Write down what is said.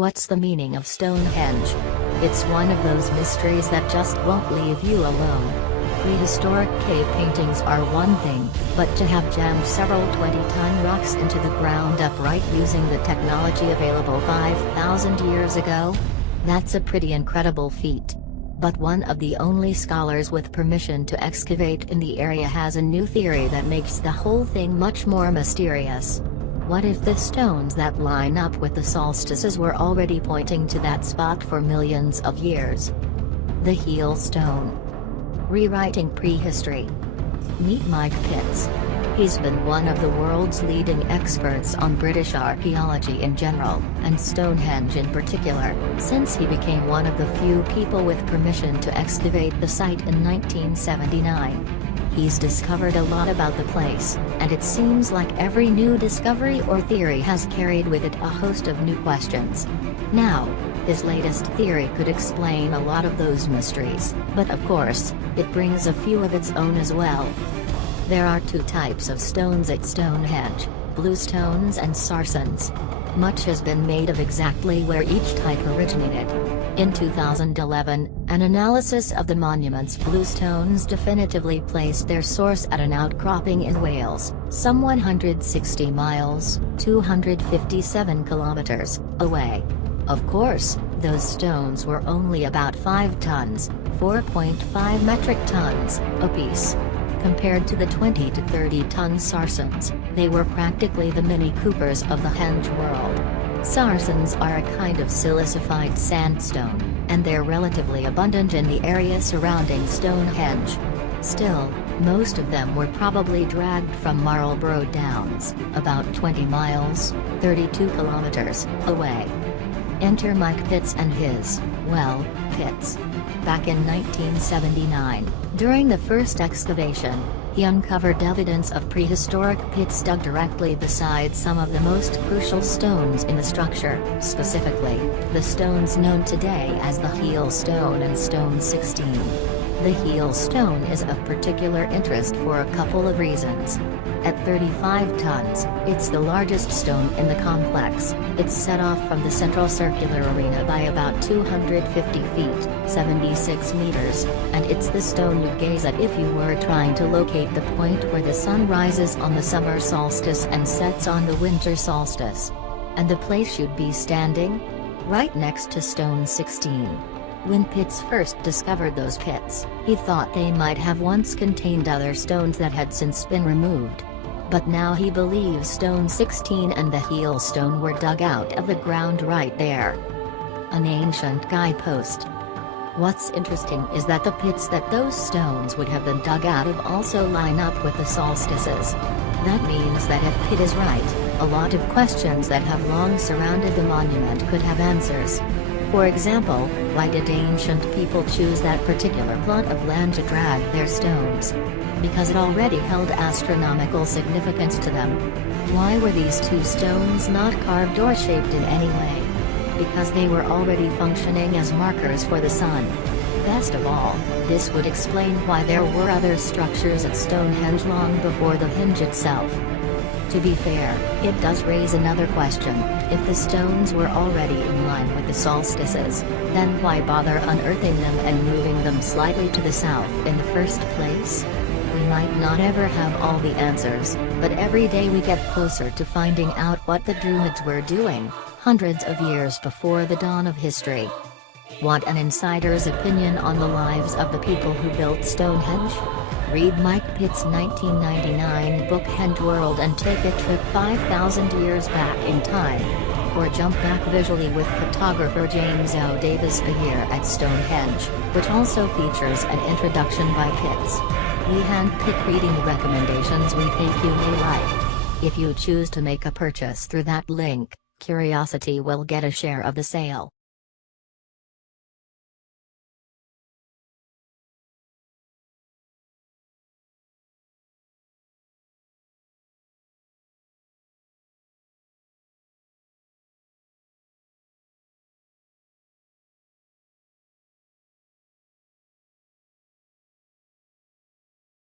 What's the meaning of Stonehenge? It's one of those mysteries that just won't leave you alone. Prehistoric cave paintings are one thing, but to have jammed several 20-ton rocks into the ground upright using the technology available 5,000 years ago? That's a pretty incredible feat. But one of the only scholars with permission to excavate in the area has a new theory that makes the whole thing much more mysterious. What if the stones that line up with the solstices were already pointing to that spot for millions of years? The heel stone. Rewriting prehistory. Meet Mike Pitts. He's been one of the world's leading experts on British archaeology in general, and Stonehenge in particular, since he became one of the few people with permission to excavate the site in 1979. He's discovered a lot about the place, and it seems like every new discovery or theory has carried with it a host of new questions. Now, his latest theory could explain a lot of those mysteries, but of course, it brings a few of its own as well. There are two types of stones at Stonehenge, bluestones and sarsens. Much has been made of exactly where each type originated. In 2011, an analysis of the monument's bluestones definitively placed their source at an outcropping in Wales, some 160 miles, 257 kilometers, away. Of course, those stones were only about 5 tons, 4.5 metric tons, apiece. Compared to the 20 to 30-ton sarsens, they were practically the Mini Coopers of the Henge world. Sarsens are a kind of silicified sandstone, and they're relatively abundant in the area surrounding Stonehenge. Still, most of them were probably dragged from Marlborough Downs, about 20 miles, 32 kilometers, away. Enter Mike Pitts and his, well, pits. Back in 1979, during the first excavation, he uncovered evidence of prehistoric pits dug directly beside some of the most crucial stones in the structure, specifically, the stones known today as the heel stone and stone 16. The heel stone is of particular interest for a couple of reasons. At 35 tons, it's the largest stone in the complex. It's set off from the central circular arena by about 250 feet, 76 meters, and it's the stone you'd gaze at if you were trying to locate the point where the sun rises on the summer solstice and sets on the winter solstice. And the place you'd be standing? Right next to stone 16. When Pitts first discovered those pits, he thought they might have once contained other stones that had since been removed. But now he believes stone 16 and the heel stone were dug out of the ground right there. An ancient guidepost. What's interesting is that the pits that those stones would have been dug out of also line up with the solstices. That means that if Pitt is right, a lot of questions that have long surrounded the monument could have answers. For example, why did ancient people choose that particular plot of land to drag their stones? Because it already held astronomical significance to them. Why were these two stones not carved or shaped in any way? Because they were already functioning as markers for the sun. Best of all, this would explain why there were other structures at Stonehenge long before the henge itself. To be fair, it does raise another question: if the stones were already in line with the solstices, then why bother unearthing them and moving them slightly to the south in the first place? We might not ever have all the answers, but every day we get closer to finding out what the Druids were doing, hundreds of years before the dawn of history. Want an insider's opinion on the lives of the people who built Stonehenge? Read Mike Pitts' 1999 book Henge World and take a trip 5,000 years back in time. Or jump back visually with photographer James O. Davis A Year at Stonehenge, which also features an introduction by Pitts. We hand-pick reading recommendations we think you may like. If you choose to make a purchase through that link, Curiosity will get a share of the sale.